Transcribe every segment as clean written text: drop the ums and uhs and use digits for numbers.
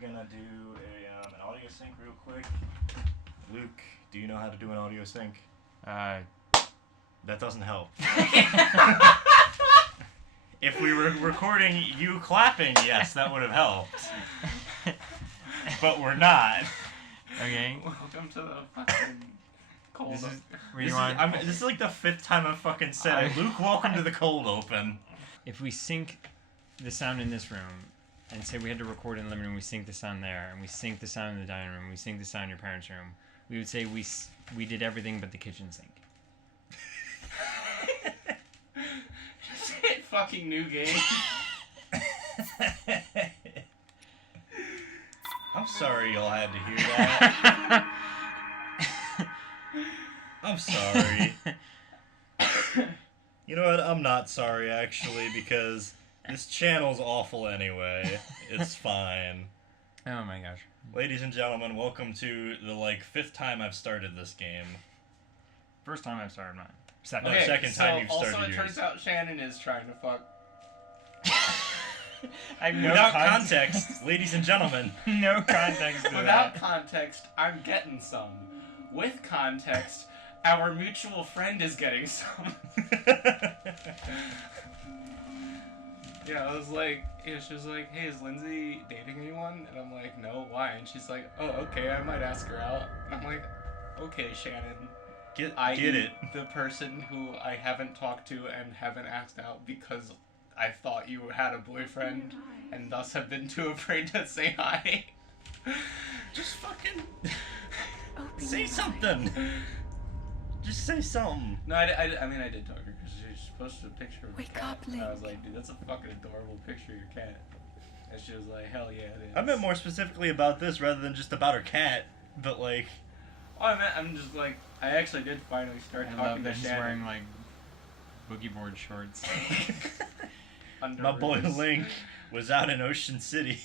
gonna do an audio sync real quick. Luke, do you know how to do an audio sync? That doesn't help. If we were recording you clapping, yes, that would have helped. But we're not. Okay. Welcome to the fucking cold open. This is like the 5th time I've fucking said it. Luke, welcome to the cold open. If we sync the sound in this room, and say we had to record in the living room, we sync the sound there, and we sync the sound in the dining room, we sync the sound in your parents' room, we would say we did everything but the kitchen sink. Just hit fucking new game. I'm sorry y'all had to hear that. I'm sorry. You know what? I'm not sorry, actually, because this channel's awful anyway. It's fine. Oh my gosh. Ladies and gentlemen, welcome to the, 5th time I've started this game. First time I've started mine. Second. No, second time you've started also it yours. turns out Shannon is trying to fuck. I have no Without context, ladies and gentlemen. No context to Without that. context, I'm getting some. With context, our mutual friend is getting some. Yeah, I was like, she was like, hey, is Lindsay dating anyone? And I'm like, no, why? And she's like, oh, okay, I might ask her out. And I'm like, okay, Shannon. Get it. The person who I haven't talked to and haven't asked out because I thought you had a boyfriend and thus have been too afraid to say hi. Just fucking say something. Just say something. No, I mean, I did talk to her because she posted a picture of Wake a cat. up, Link. And I was like, dude, that's a fucking adorable picture of your cat. And she was like, hell yeah, it is. I meant more specifically about this rather than just about her cat, but like... Oh, I'm just like, I actually did finally start I talking love to that he's Shannon. wearing boogie board shorts. My boy Link was out in Ocean City.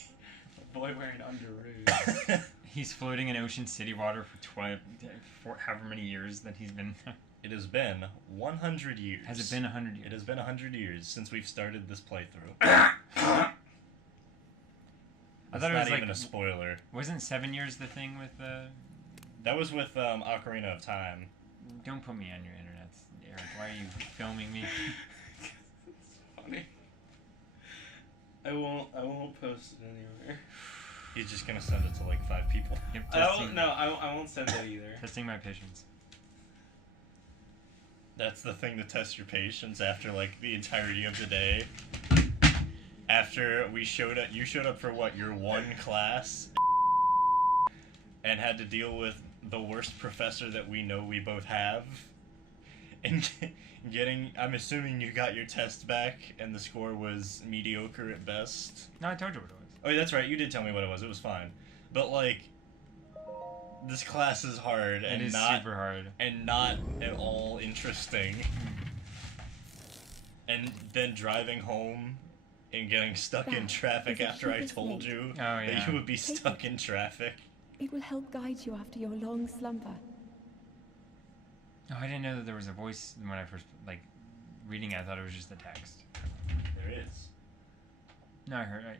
A boy wearing underoos. He's floating in Ocean City water for however many years that he's been there. It has been 100 years. Has it been 100 years? It has been 100 years since we've started this playthrough. I thought it was not even a spoiler. Wasn't 7 years the thing with That was with Ocarina of Time. Don't put me on your internet, Eric. Why are you filming me? It's funny. I won't post it anywhere. He's just gonna send it to 5 people. Yep, I won't send it either. Testing my patience. That's the thing to test your patience after the entirety of the day. After you showed up for your one class and had to deal with the worst professor that we know we both have, and I'm assuming you got your test back and the score was mediocre at best. No, I told you what it was. Oh, that's right, you did tell me what it was fine. But this class is hard and it is not super hard. And not at all interesting. And then driving home and getting stuck in traffic after I told you that you would be stuck in traffic. It will help guide you after your long slumber. Oh, I didn't know that there was a voice when I first, reading it. I thought it was just the text. There is. No, I heard it.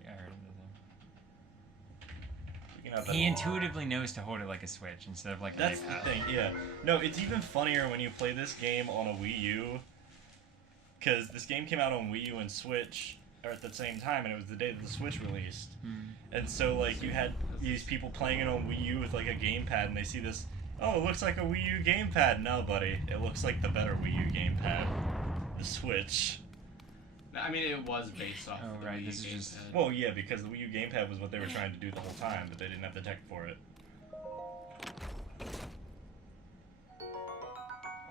He intuitively knows to hold it like a Switch instead of That's an the iPad. thing, yeah. No, it's even funnier when you play this game on a Wii U. Because this game came out on Wii U and Switch at the same time, and it was the day that the Switch released. And so, you had these people playing it on Wii U with, a gamepad, and they see this, oh, it looks like a Wii U gamepad. No, buddy, it looks like the better Wii U gamepad. The Switch. I mean, it was based off Oh, the right, Wii this is U just... gamepad. Well, yeah, because the Wii U gamepad was what they were trying to do the whole time, but they didn't have the tech for it.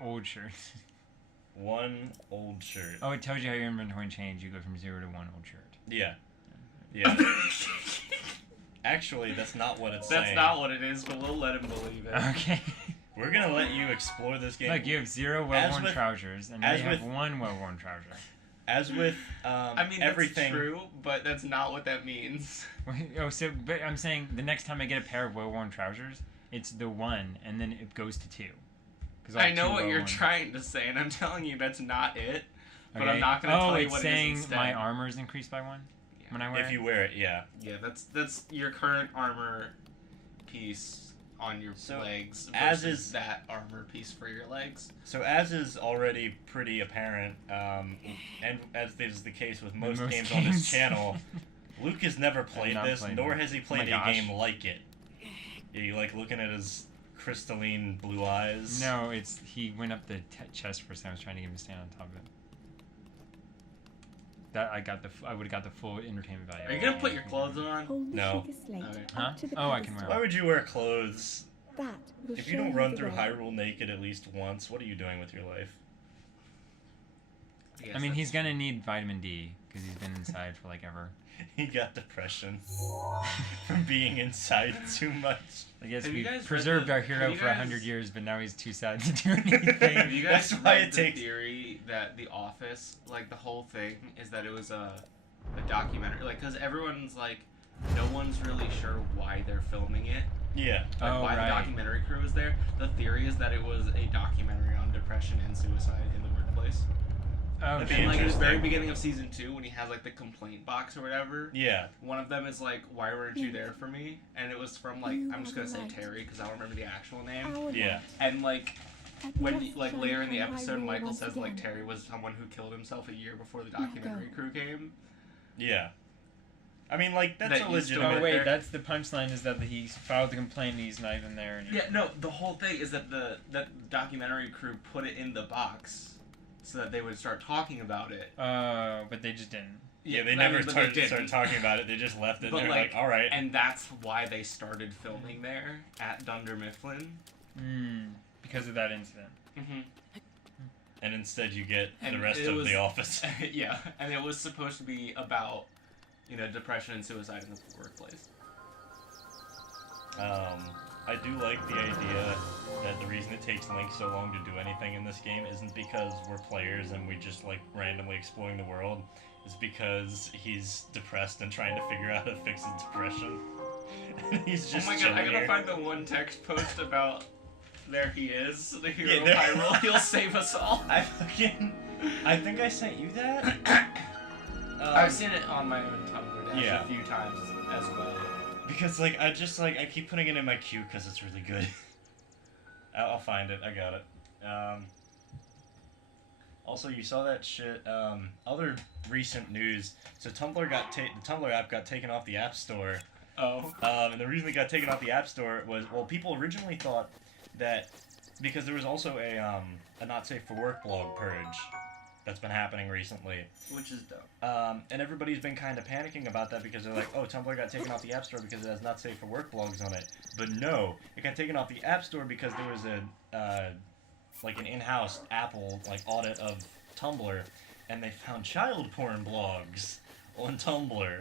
Old shirt. One old shirt. Oh, it tells you how your inventory changed. You go from 0 to 1 old shirt. Yeah. Yeah. Actually, that's not what it's saying. That's not what it is, but we'll let him believe it. Okay. We're gonna let you explore this game. Look, you have 0 well-worn trousers, and now you have 1 well-worn trouser. As with I mean, everything. That's true, but that's not what that means. But I'm saying the next time I get a pair of well-worn trousers, it's the 1, and then it goes to 2. I know what you're trying to say, and I'm telling you that's not it. But Okay. I'm not going to tell you what it is it's saying instead. my armor's increased by 1? Yeah. when I wear If you wear it, yeah. Yeah, that's your current armor piece on your So, legs as versus is- that armor piece for your legs. So as is already pretty apparent, and as is the case with most games on this channel, Luke has never played not this, played nor it. has he Oh my played a gosh. game like it. You like looking at his crystalline blue eyes? No, he went up the chest first. And I was trying to get him to stand on top of it. That I would have got the full entertainment value. Are you gonna put your clothes on? Hold the No. sugar slate Okay. Huh? up to the Oh, I can pedestal. Why would you wear clothes? That will If show you don't run the through way. Hyrule naked at least once, what are you doing with your life? Yes, I mean, he's that's- gonna need vitamin D because he's been inside for like ever. He got depression from being inside too much. I guess Have you we guys read preserved the- our have hero you for 100 guys- years, but now he's too sad to do Have anything. you guys That's why read it the takes- theory that The Office, like the whole thing, is that it was a documentary? Like, because everyone's like, no one's really sure why they're filming it. Yeah. Like, Oh, why right. the documentary crew is there. The theory is that it was a documentary on depression and suicide in the workplace. Oh, That'd be And like at the very interesting. beginning of season 2, when he has like the complaint box or whatever, Yeah. one of them is like, "Why weren't you there for me?" And it was from like, You I'm just are gonna say right. Terry because I don't remember the actual name. Our Yeah. light And like had when just like shone later in the upon episode, Hyrule Michael once says like again. Terry was someone who killed himself a year before the Let go. documentary crew came. Yeah. I mean, like, that's That a you still legitimate... Oh wait, there. that's the punchline is that he filed the complaint and he's not even there anymore. Yeah, no, the whole thing is that the documentary crew put it in the box so that they would start talking about it. But they just didn't. Yeah, they I never mean, but started didn't. talking about it. They just left it, But, and they're like, all right. And that's why they started filming there at Dunder Mifflin. Because of that incident. Mm-hmm. And instead you get And the rest it of was- The Office. Yeah, and it was supposed to be about, depression and suicide in the workplace. I do like the idea that the reason it takes Link so long to do anything in this game isn't because we're players and we just like randomly exploring the world. It's because he's depressed and trying to figure out how to fix his depression. And he's just Oh my god, chilling I gotta here. find the one text post about there he is, the hero Yeah, of there- Hyrule. He'll save us all. I think I sent you that. I've seen it on my own Tumblr dash Yeah. a few times as well. Because like I keep putting it in my queue because it's really good. I'll find it. I got it. Also, you saw that shit. Other recent news. So Tumblr the Tumblr app got taken off the App Store. Oh. And the reason it got taken off the App Store was, well, people originally thought that because there was also a not safe for work blog purge that's been happening recently. Which is dope. And everybody's been kind of panicking about that because they're like, oh, Tumblr got taken off the App Store because it has not safe for work blogs on it. But no, it got taken off the App Store because there was an in-house Apple audit of Tumblr, and they found child porn blogs on Tumblr.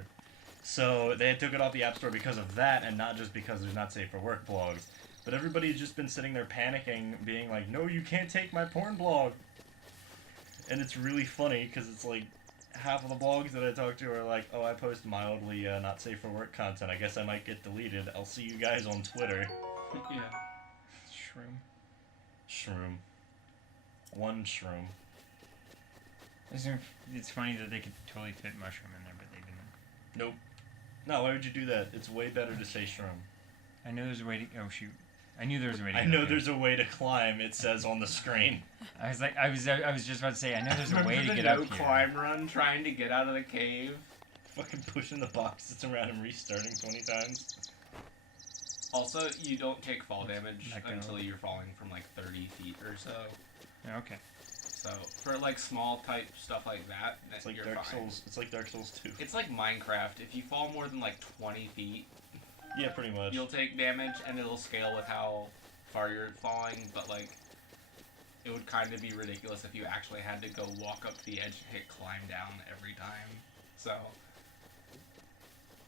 So they took it off the App Store because of that, and not just because there's not safe for work blogs. But everybody's just been sitting there panicking, being like, no, you can't take my porn blog. And it's really funny because it's like half of the blogs that I talk to are like, oh, I post mildly not safe for work content. I guess I might get deleted. I'll see you guys on Twitter. Yeah. Shroom. Shroom. One shroom. It's funny that they could totally fit mushroom in there, but they didn't. Nope. No, why would you do that? It's way better to say shroom. I know there's a way to. Oh shoot! I knew there was a way to. I go know here. there's a way to climb, it says on the screen. I was just about to say. I know there's a way to Remember get the up no here. climb run trying to get out of the cave? Fucking pushing the boxes around and restarting 20 times. Also, you don't take fall damage Not gonna- until you're falling from 30 feet or so. Yeah, okay. So for small type stuff like that, It's like you're Dark fine. Souls. It's like Dark Souls 2. It's like Minecraft. If you fall more than 20 feet, Yeah, pretty much. you'll take damage, and it'll scale with how far you're falling. But it would kind of be ridiculous if you actually had to go walk up to the edge and hit climb down every time. So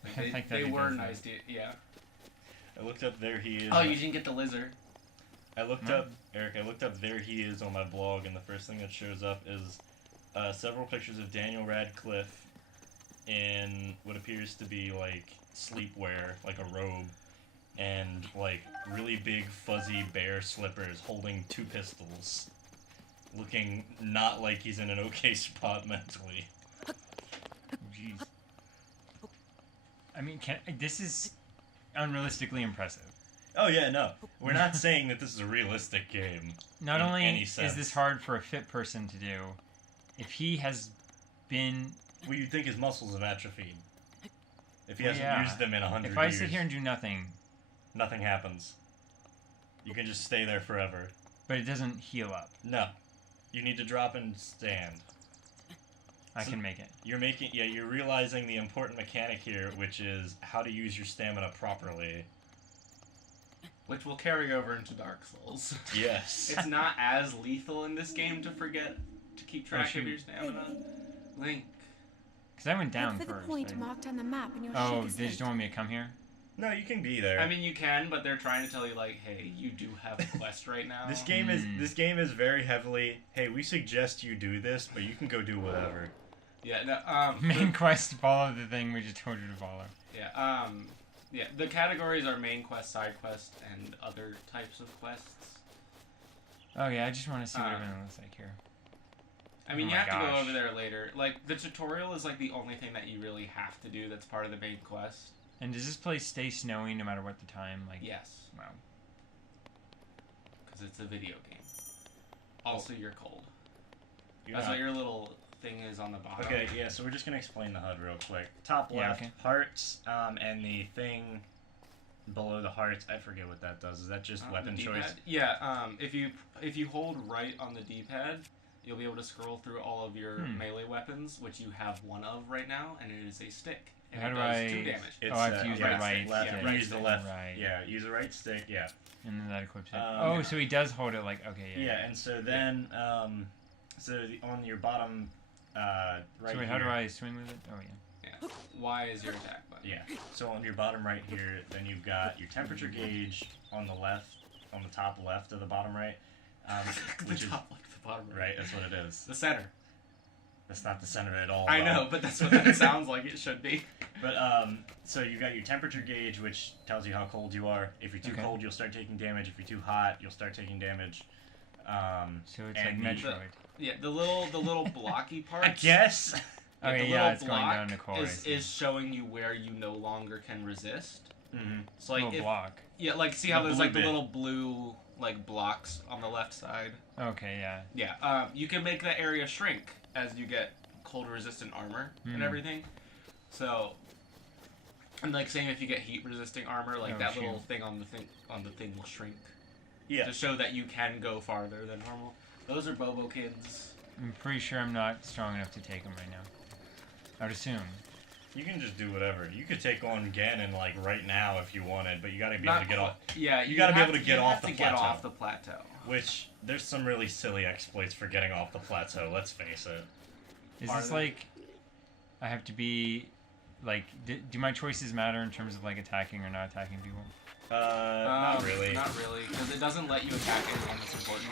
I they, like that they he were does nice. that. Yeah. I looked up There He Is. Oh, you didn't get the lizard. I looked No. up, Eric, I looked up There He Is on my blog, and the first thing that shows up is several pictures of Daniel Radcliffe in what appears to be sleepwear, like a robe, and really big fuzzy bear slippers holding 2 pistols. Looking not like he's in an okay spot mentally. Jeez. I mean, this is unrealistically impressive. Oh yeah, no. We're not saying that this is a realistic game. Not in only any is sense. this hard for a fit person to do, if he has been... Well, you'd think his muscles have atrophied. If he Well, hasn't yeah. used them in 100 years. If I sit here and do nothing, nothing happens. You can just stay there forever. but it doesn't heal up, No. You need to drop and stand. I So- can make it. You're realizing the important mechanic here, which is how to use your stamina properly. Which will carry over into Dark Souls. Yes. It's not as lethal in this game to forget to keep track of shoot. your stamina. Link. Because I went down Look for first. the point right? marked on the map and you'll Oh, shoot they just don't want me to come here? No, you can be there. I mean, you can, but they're trying to tell you, like, hey, you do have a quest right now. This game is very heavily, hey, we suggest you do this, but you can go do whatever. Yeah, no, Main quest, follow the thing we just told you to follow. yeah, the categories are main quest, side quest, and other types of quests. Oh yeah, I just want to see what everything looks like here. I mean, Oh you my have to go gosh. over there later. Like, the tutorial is, like, the only thing that you really have to do that's part of the main quest. And does this place stay snowy no matter what the time? Like, Yes, wow. because it's a video game. Also, you're cold. You're That's not- what your little thing is on the bottom. Okay, yeah, so we're just gonna explain the HUD real quick. Top Yeah, left, okay. hearts, and the thing below the hearts, I forget what that does. Is that just weapon The choice? D-pad. Yeah, if you hold right on the D-pad, you'll be able to scroll through all of your melee weapons, which you have one of right now, and it is a stick. And How it do does I- 2 damage. It's, Oh, I have to use yeah, my right left, stick. you use the left. Right. Yeah, use the right stick, yeah. And then that equips it. Um, So he does hold it like, okay, yeah. Yeah, and so then, on your bottom, right So wait, how do here- I swing with it? Oh yeah. Yeah. Y is your attack button. Yeah. So on your bottom right here, then you've got your temperature gauge on the left, on the top left of the bottom right, The which is top, like the bottom right. That's what it is. The center. That's not the center at all. I though. know, but that's what that sounds like it should be. But so you got your temperature gauge, which tells you how cold you are. If you're too Okay. cold, you'll start taking damage. If you're too hot, you'll start taking damage. So it's like and Metroid. Yeah, the little blocky parts. I guess. Yeah, Okay, the yeah, little it's going block down to core, I see. is showing you where you no longer can resist. Mm-hmm. So like Little if, block. yeah, like see how The there's blue like the bit. little blue like blocks on the left side. Okay, yeah. Yeah, you can make that area shrink as you get cold resistant armor and everything. So, and like same if you get heat resisting armor, like Oh, that shoot. little thing on the thing will shrink Yeah. to show that you can go farther than normal. Those are Bobo kids. I'm pretty sure I'm not strong enough to take him right now. I would assume. You can just do whatever. You could take on Ganon like right now if you wanted, but you gotta be able to get off. Yeah, You gotta be have able to get you off have the to get plateau. off the plateau. Which there's some really silly exploits for getting off the plateau. Let's face it. Is Are this there? like I have to be like do my choices matter in terms of like attacking or not attacking people? Not really. Not really, because it doesn't let you attack anyone that's important.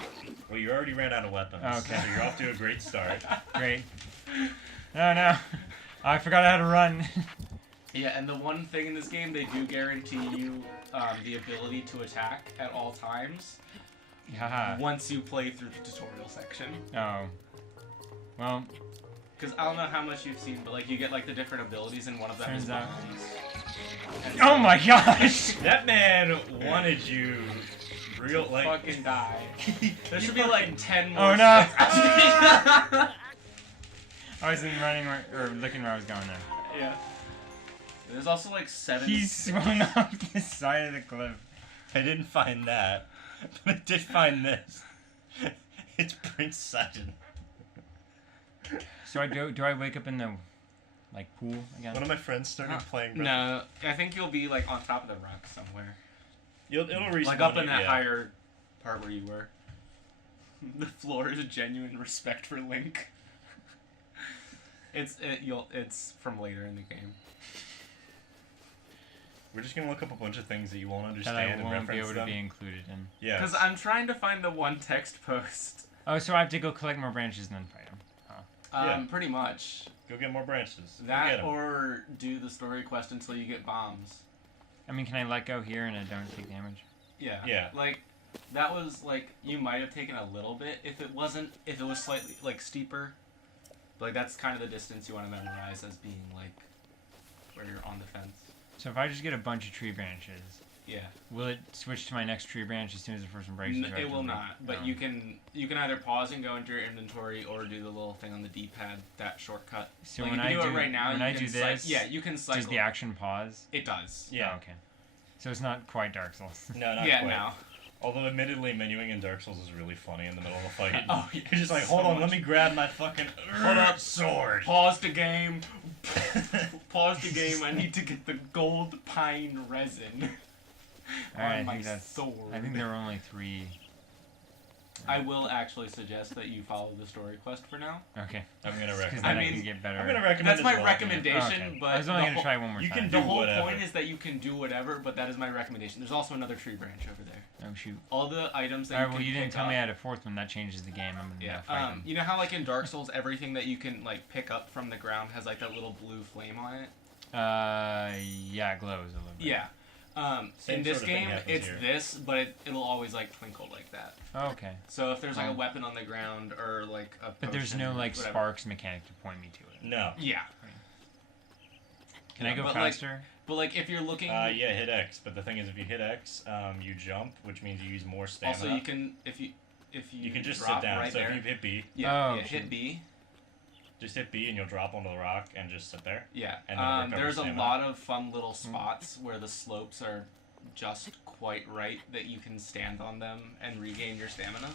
Well, you already ran out of weapons. Oh, okay. So you're off to a great start. Great. Oh no. I forgot how to run. Yeah, and the one thing in this game, they do guarantee you the ability to attack at all times Haha. once you play through the tutorial section. Oh. Well, Because I don't know how much you've seen, but like you get like the different abilities, and one of them Turns is out- bombs. And oh my gosh. That man wanted you real like. fucking die. There should be like 10 more. Oh no. steps. I wasn't running or looking where I was going there. Yeah. There's also like 7. He swung off the side of the cliff. I didn't find that, but I did find this. It's Prince Sutton. So do I wake up in the like pool again? One of my friends started playing. Breath. No, I think you'll be like on top of the rock somewhere. It'll respawn. Like up in you, that yeah. higher part where you were. The floor is a genuine respect for Link. It's from later in the game. We're just gonna look up a bunch of things that you won't That understand I and won't be reference able to them. be included in. Yeah. Because I'm trying to find the one text post. Oh, so I have to go collect more branches and then fight him. Yeah. Pretty much. Go get more branches. Go get That 'em. or do the story quest until you get bombs. I mean, can I let go here and I don't take damage? Yeah. Yeah. Like, that was like, you might have taken a little bit if it was slightly like steeper. Like that's kind of the distance you want to memorize as being like where you're on the fence. So if I just get a bunch of tree branches, Yeah. will it switch to my next tree branch as soon as the first one breaks? It will not, but Oh. you can either pause and go into your inventory or do the little thing on the D-pad, that shortcut. So like when if you I do do it right now, when you I can do this, yeah, you can cycle. does the action pause? It does. Yeah. Oh, okay. So it's not quite Dark Souls. No, not Yeah, quite. no. Although, admittedly, menuing in Dark Souls is really funny in the middle of a fight. Oh, yeah, You're just like, so hold on, much. let me grab my fucking Hold up. sword. Pause the game. Pause the game. I need to get the gold pine resin All right, on I my think that's. sword. I think there were only 3. I will actually suggest that you follow the story quest for now. Okay. I'm gonna Because recommend. then I I mean, can get better. I'm gonna recommend. That's as my well, recommendation, Okay. but I was only the gonna whole- try one more you time. can The do whole whatever. point is that you can do whatever, but that is my recommendation. There's also another tree branch over there. Oh shoot. All the items that All right. you Well, can you didn't pick tell me I up- had a 4th one. That changes the game. I'm gonna Yeah. fight them. You know how like in Dark Souls, everything that you can like pick up from the ground has like that little blue flame on it. Yeah, it glows a little bit. Yeah. Same In this sort of thing game, happens it's here. this, but it'll always like twinkle like that. Oh, okay. So if there's like a Oh. weapon on the ground or like a But there's no potion, like whatever. sparks mechanic to point me to it. No. Yeah. Can I go but, like, faster? But like if you're looking, Yeah, hit X. But the thing is, if you hit X, you jump, which means you use more stamina. also you can if you You can just drop sit down. right so there. if you hit B, yeah, Oh, hit shoot. B. just hit B, and you'll drop onto the rock and just sit there. Yeah. And then recover There's a stamina. lot of fun little spots where the slopes are just quite right that you can stand on them and regain your stamina.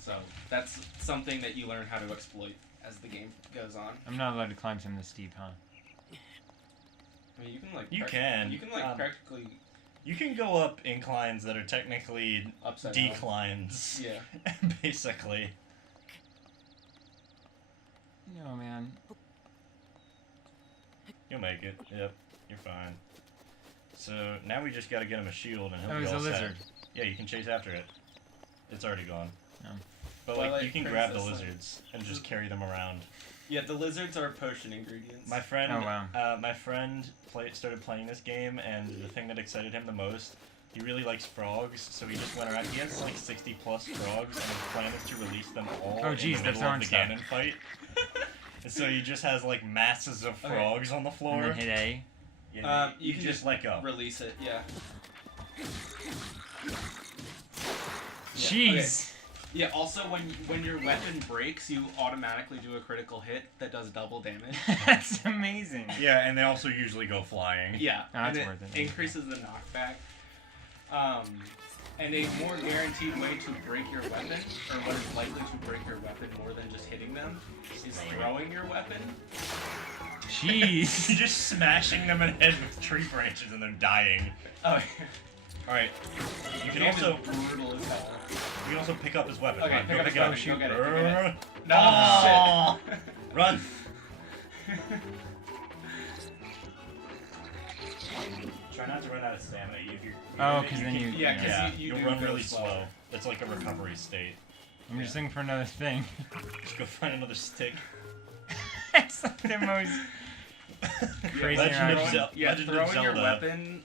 So that's something that you learn how to exploit as the game goes on. I'm not allowed to climb some of this steep, huh? I mean, you can like You can. you can like practically You can go up inclines that are technically upside down. declines. Yeah. Basically. No, man. You'll make it. Yep. You're fine. So now we just gotta get him a shield and he'll Oh, be he's all a set. lizard. Yeah, you can chase after it. It's already gone. Oh. But Twilight like you can grab the Princess, like- lizards and just carry them around. Yeah, the lizards are potion ingredients. My friend, Oh, wow. my friend started playing this game, and the thing that excited him the most, he really likes frogs, so he just went around. He has like 60 plus frogs, and his plan is to release them all Oh, in geez, the they're middle of throwing the stuff. Ganon fight. And so he just has like masses of Okay. frogs on the And floor. then hit A. Yeah, You can just let go. release it. Yeah. Jeez. Yeah. Also, when your weapon breaks, you automatically do a critical hit that does double damage. That's amazing. Yeah, and they also usually go flying. Yeah. Oh, and that's it worth it. increases the knockback. And a more guaranteed way to break your weapon, or what is likely to break your weapon more than just hitting them, is throwing your weapon. Jeez. You're just smashing them in the head with tree branches and they're dying. Oh, Alright. You can game also is brutal as hell. you can also pick up his weapon. Okay, Run, pick go up his pick it up. weapon, go get it, go get it. No, Oh, shit. Run! Try not to run out of stamina. If you're, Oh, 'cause then you- Yeah, 'cause yeah, you you'll do run go really slow. slow. It's like a recovery state. I'm just looking for another thing. Just go find another stick. It's like the most crazy Legend of interaction. Zelda. Yeah, Legend of throwing your Zelda. weapon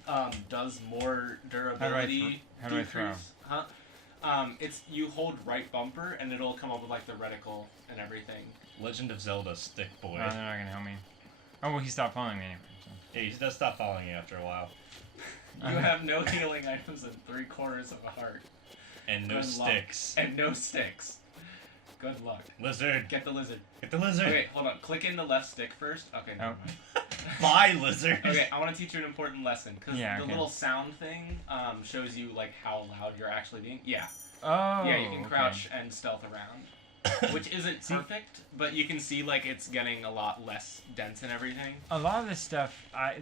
does more durability. How do I throw? decrease. Huh? It's you hold right bumper and it'll come up with like the reticle and everything. Legend of Zelda stick boy. Oh, they're not gonna help me. Oh well, he stopped following me anyway. So. Yeah, he does stop following you after a while. You have no healing items and 3/4 of a heart. And no Good luck. sticks. And no sticks. Good luck. Lizard. Get the lizard. Get the lizard. Okay, hold on. Click in the left stick first. Okay. Oh. never mind. Bye, lizard. Okay, I want to teach you an important lesson because Yeah, the okay. little sound thing shows you like how loud you're actually being. Yeah. Oh. Yeah, you can okay. crouch and stealth around. Which isn't perfect, but you can see like it's getting a lot less dense and everything. A lot of this stuff, I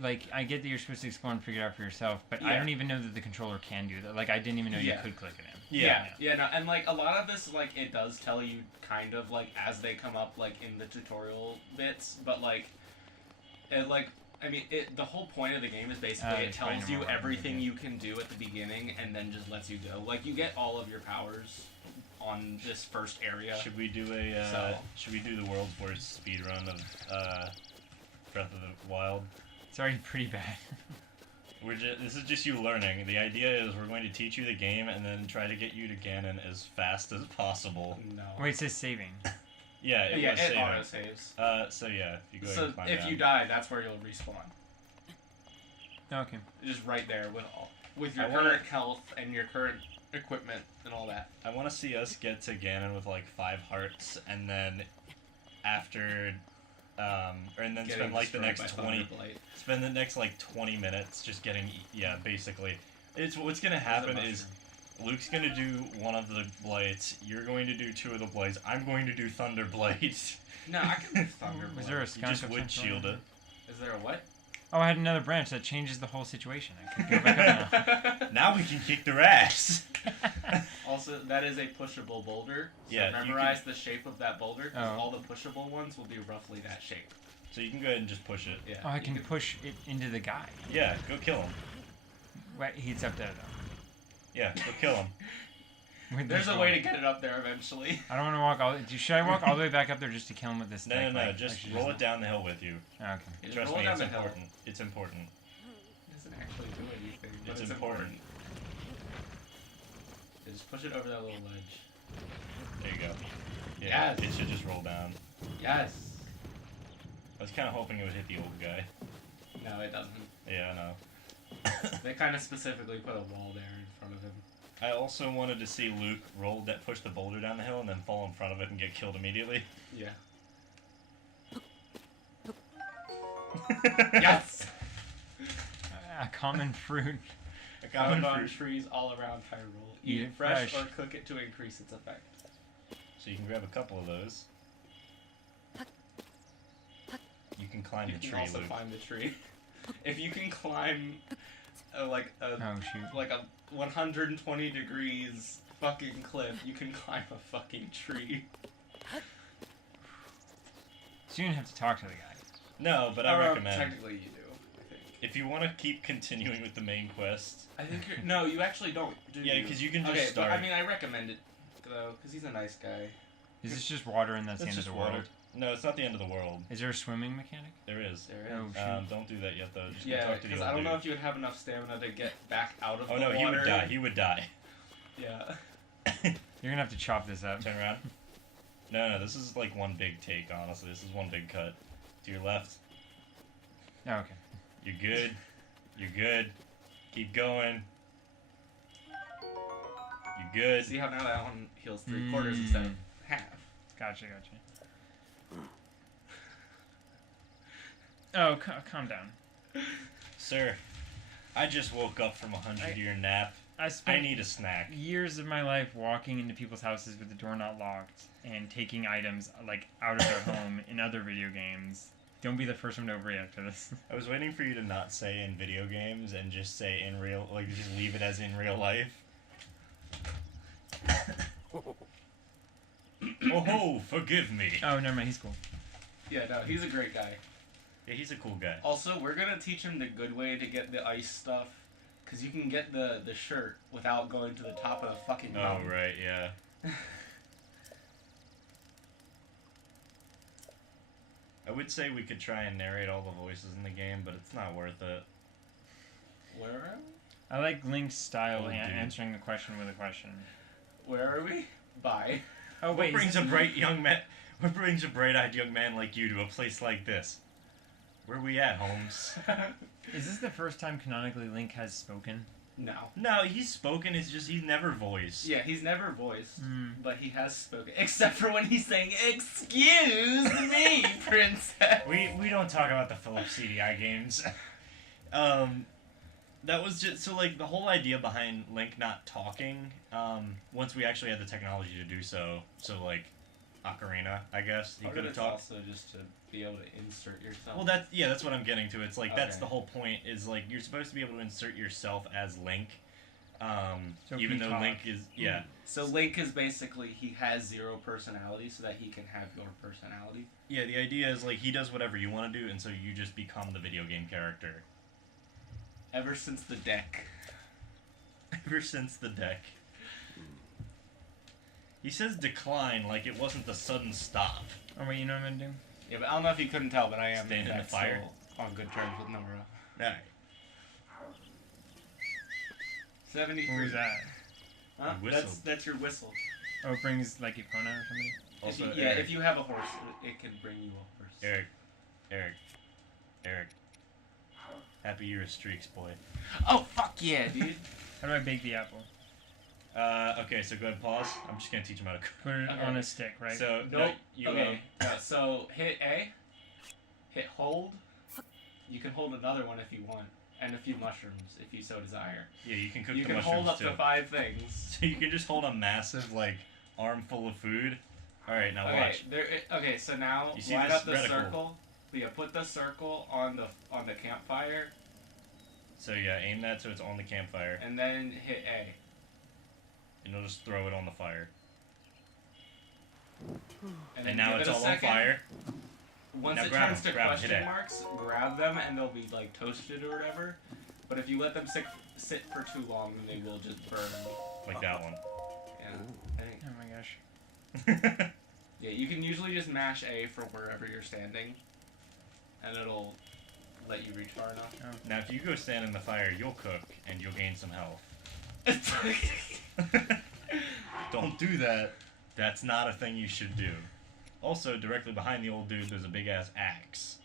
get that you're supposed to explore and figure it out for yourself, but I Yeah. don't even know that the controller can do that. Like, I didn't even know Yeah. you could click it in. Yeah. No, and like a lot of this, like it does tell you kind of like as they come up, like in the tutorial bits, but like, it like. I mean, the whole point of the game is basically it it's probably tells no you more everything okay. you can do at the beginning and then just lets you go. Like, you get all of your powers on this first area. Should we do should we do the world's worst speed run of Breath of the Wild? It's already pretty bad. This is just you learning. The idea is we're going to teach you the game and then try to get you to Ganon as fast as possible. No. Wait, it says saving. Yeah, it yeah, was it saving. auto saves. So yeah, if you go ahead So and climb if down. you die, that's where you'll respawn. Okay. Just right there with your I wanna- current health and your current equipment and all that. I want to see us get to Ganon with like 5 hearts, and then after, and then Getting spend like the destroyed next by 20, Thunderblight. spend the next like 20 minutes just getting, basically. It's what's gonna happen is Luke's gonna do one of the blights. You're going to do 2 of the blights. I'm going to do Thunder Blight. No, I can do Thunderblight. Was there a You skunk just of would some shield sort? it. Is there a what? Oh, I had another branch that changes the whole situation. I can go back up now. Now we can kick their ass. Also, that is a pushable boulder. So Yeah, you memorize the shape of that boulder, 'cause Oh. all the pushable ones will be roughly that shape. So you can go ahead and just push it. Yeah. Oh, I you can push it into the guy. Yeah, go kill him. Wait, he's up there though. Yeah, go kill him. With There's this a way to roll. get it up there eventually. I don't want to walk all. Should I walk all the way back up there just to kill him with this? No, like, just like roll it down the hill with you. Oh, okay. Just Trust roll me, down it's the hill. important. It's important. It doesn't actually do anything, but It's it's important. Yeah, just push it over that little ledge. There you go. Yeah, Yes. it should just roll down. Yes. I was kind of hoping it would hit the old guy. No, it doesn't. Yeah, I know. They kind of specifically put a wall there in front of him. I also wanted to see Luke push the boulder down the hill and then fall in front of it and get killed immediately. Yeah. Yes. A common fruit. I Found got on fruit. trees all around Hyrule. Eat Eat it it fresh, fresh. or cook it to increase its effect. So you can grab a couple of those. You can climb You the can tree, also Luke. climb the tree. If you can climb like a Oh shoot. like a 120 degrees fucking cliff, you can climb a fucking tree. So you didn't have to talk to the guy. No, but I recommend. Technically, you do. I think. If you want to keep continuing with the main quest. I think you're. No, you actually don't. Do Yeah, you? 'cause you can just okay, start. But, I mean, I recommend it though, because he's a nice guy. Is this just water and that's the It's end of just the world? water. No, it's not the end of the world. Is there a swimming mechanic? There is. There is. Oh shoot. Don't do that yet, though. Just go Yeah, talk to the because old I don't dude. know if you would have enough stamina to get back out of Oh the no, water. he would die. He would die. Yeah. You're gonna have to chop this up. Turn around. No, this is like one big take, honestly. This is one big cut. To your left. Oh, okay. You're good. You're good. Keep going. You're good. See how now that one heals 3/4 instead of half. Gotcha. Oh, calm down. Sir, I just woke up from a 100-year nap. I spent I need a snack. years of my life walking into people's houses with the door not locked and taking items like out of their home in other video games. Don't be the first one to overreact to this. I was waiting for you to not say in video games and just say in real, like just leave it as in real life. Oh ho, forgive me. Oh, never mind. He's cool. Yeah, no, he's a great guy. Yeah, he's a cool guy. Also, we're gonna teach him the good way to get the ice stuff, because you can get the shirt without going to the top of the fucking Oh mountain. right, yeah. I would say we could try and narrate all the voices in the game, but it's not worth it. Where are I like Link's style Oh, dude. answering the question with a question. we? Where are we? Bye. Oh What wait, brings a bright-eyed young man like you to a place like this? Where we at, Holmes? is this the first time canonically Link has spoken? No. No, he's spoken. It's just he's never voiced. Yeah, he's never voiced, Hmm. but he has spoken. Except for when he's saying, "Excuse me, princess." We don't talk about the Philips CDI games. That was just so like the whole idea behind Link not talking. Once we actually had the technology to do so, like Ocarina, I guess he Part could of have it's talked. also just to be able to insert yourself. Well, that's what I'm getting to. It's like that's Okay. the whole point. Is like you're supposed to be able to insert yourself as Link, So even he though talks. Link is yeah. So Link is basically he has 0 personality, so that he can have your personality. Yeah, the idea is like he does whatever you want to do, and so you just become the video game character. Ever since the deck. Ever since the deck. He says decline like it wasn't the sudden stop. Oh wait, you know what I'm gonna do? Yeah, but I don't know if you couldn't tell, but I am Stand in the fact, fire. still on good terms with Nora. Alright. 73. What was that? Huh? A whistle. That's your whistle. Oh, it brings like Epona or somebody? Also, if you, Eric, if you have a horse, it can bring you a horse. Eric. Happy you're a streaks boy. Oh fuck yeah, dude. How do I bake the apple? Okay, so go ahead and pause. I'm just gonna teach him how to cook. Put it Okay. on a stick, right? So Nope. no, you Okay. So hit A. Hit hold. You can hold another one if you want, and a few mushrooms if you so desire. yeah, you can cook You the can mushrooms hold up too. to 5 things. So you can just hold a massive like armful of food. All right, now Okay. watch. Okay. So now You see line this up the reticle? circle. Yeah. Put the circle on the campfire, So yeah, aim that so it's on the campfire, and then hit A. and you'll just throw it on the fire. And, And now give it's it a all on second. fire. Once Now it grab turns them, to grab 'em, hit question A. marks, grab them and they'll be like toasted or whatever. But if you let them sit for too long, then they will just burn. Like that one. Yeah. Hey. Oh my gosh. Yeah, you can usually just mash A for wherever you're standing, and it'll let you reach far enough. Now if you go stand in the fire, you'll cook and you'll gain some health. Don't do that. That's not a thing you should do. Also, directly behind the old dude, there's a big ass axe.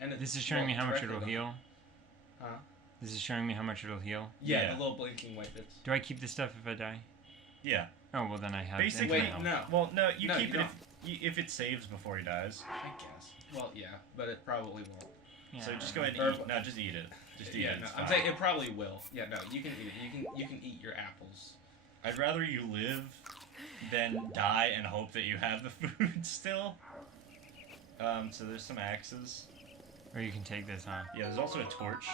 And This is showing me how much directly it'll heal. Huh? This is showing me how much it'll heal. Yeah, Yeah. the little blinking white bits. Do I keep this stuff if I die? Yeah. Oh, well then I have Basically, infinite health. no. Well, no, you No, keep you it if it saves before he dies. I guess. Well, yeah, but it probably won't. Yeah. So just go ahead Or- and eat. No, just eat it. Just eat Yeah, it. no, It's I'm fine. saying it probably will. Yeah, no, you can eat it. You can eat your apples. I'd rather you live than die and hope that you have the food still. So there's some axes. Or you can take this, huh? Yeah, there's also a torch.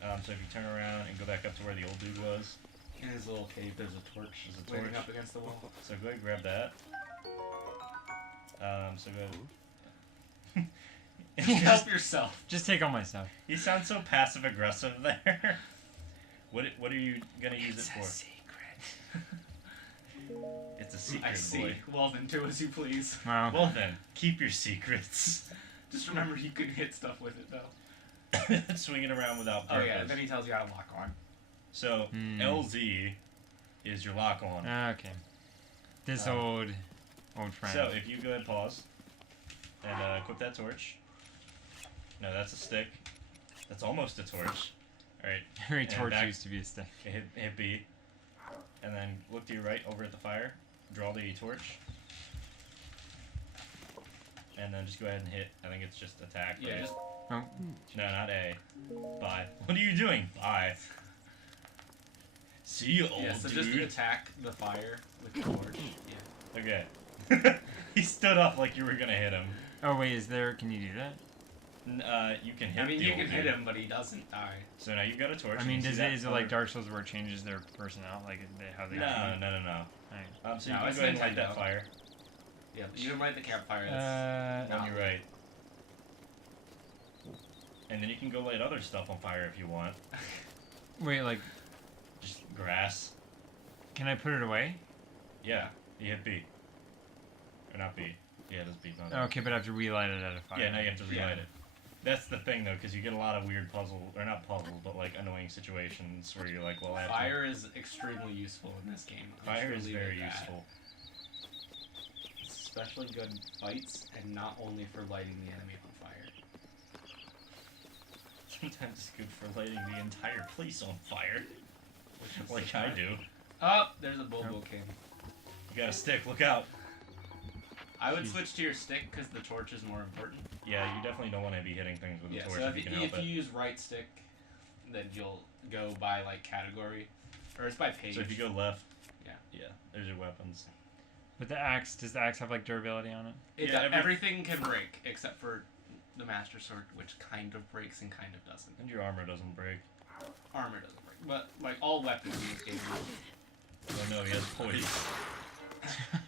So if you turn around and go back up to where the old dude was, In his little cave, there's a torch. There's a waving torch. up against the wall. so go ahead and grab that. So go Help yourself. Just take all my stuff. He sounds so passive aggressive there. What are you gonna use it for? secret. It's a secret, I see. boy. Well, then do as you please. Wow. Well then, keep your secrets. Just remember you can hit stuff with it, though. Swing it around without Oh purpose. yeah, then he tells you how to lock on. So Hmm. LZ is your lock on. Okay. This Um, old friend. So if you go ahead and pause and equip that torch. No, that's a stick. That's almost a torch. All right. Every and torch back- used to be a stick. Hit B, and then look to your right over at the fire. Draw the torch, and then just go ahead and hit. I think it's just attack. Yeah, right? just Oh, No, not A. Bye. What are you doing? Bye. See you, old yeah. So dude. just attack the fire with the torch. Yeah. Okay. He stood up like you were gonna hit him. oh wait, is there? Can you do that? You can hit. I mean, the you old can hit dude. him, but he doesn't die. So now you've got a torch. I you mean, can is see it that is it like other- Dark Souls where it changes their personality, like how they? No, no, no, no. Alright. So you No, can it's go ahead and light Nintendo. that fire Yeah, you can light the campfire. That's on your right. And then you can go light other stuff on fire if you want. Wait, like, Just grass. can I put it away? Yeah, you hit B. Or not B. Yeah, it is B. Not A. Okay, but I have to relight it at a fire. Yeah, now you have to relight Yeah. it. That's the thing though, because you get a lot of weird puzzle, or not puzzle, but like annoying situations where you're like, well, I have Fire is extremely useful in this game. to... Fire is Truly very bad. useful. It's especially good fights, and not only for lighting the enemy on fire. Sometimes it's good for lighting the entire place on fire, Which is like the I point. do. Oh, there's a Bobo King. You got a stick, look out. I would Jeez. switch to your stick because the torch is more important. Yeah, you definitely don't want to be hitting things with a Yeah, torch so if you can if help you it. use right stick, then you'll go by like category, or it's by page. So if you go left, Yeah. there's your weapons. But the axe, does the axe have like durability on it? Yeah, everything can break except for the Master Sword, which kind of breaks and kind of doesn't. And your armor doesn't break. Armor doesn't break, but like all weapons in this game. Oh no, he has poison.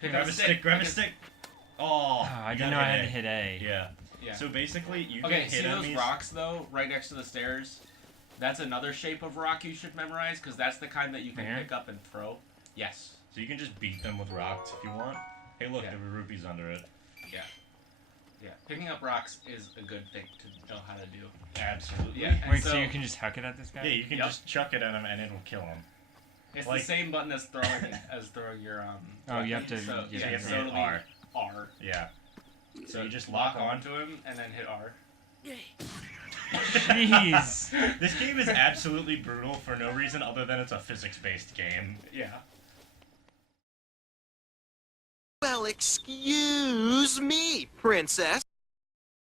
Pick Grab up a stick, grab a Pick stick! Oh, Oh, I you didn't know gotta I had to hit hit A. A. Yeah. Yeah. So basically, you Okay, can see hit those enemies. rocks though, right next to the stairs? That's another shape of rock you should memorize, because that's the kind that you can Here? pick up and throw. Yes. So you can just beat them with rocks if you want. Hey, look, Yeah. there were rupees under it. Yeah. Picking up rocks is a good thing to know how to do. Absolutely. Yeah. And Wait, so you can just huck it at this guy? Yeah, you can Yep. just chuck it at him and it'll kill him. It's like- the same button as throwing your Oh, you have to- So, you yeah, have to so hit it'll be R. R. Yeah. So you just lock on. onto him and then hit R. Jeez. This game is absolutely brutal for no reason other than it's a physics-based game. Yeah. Well, excuse me, princess.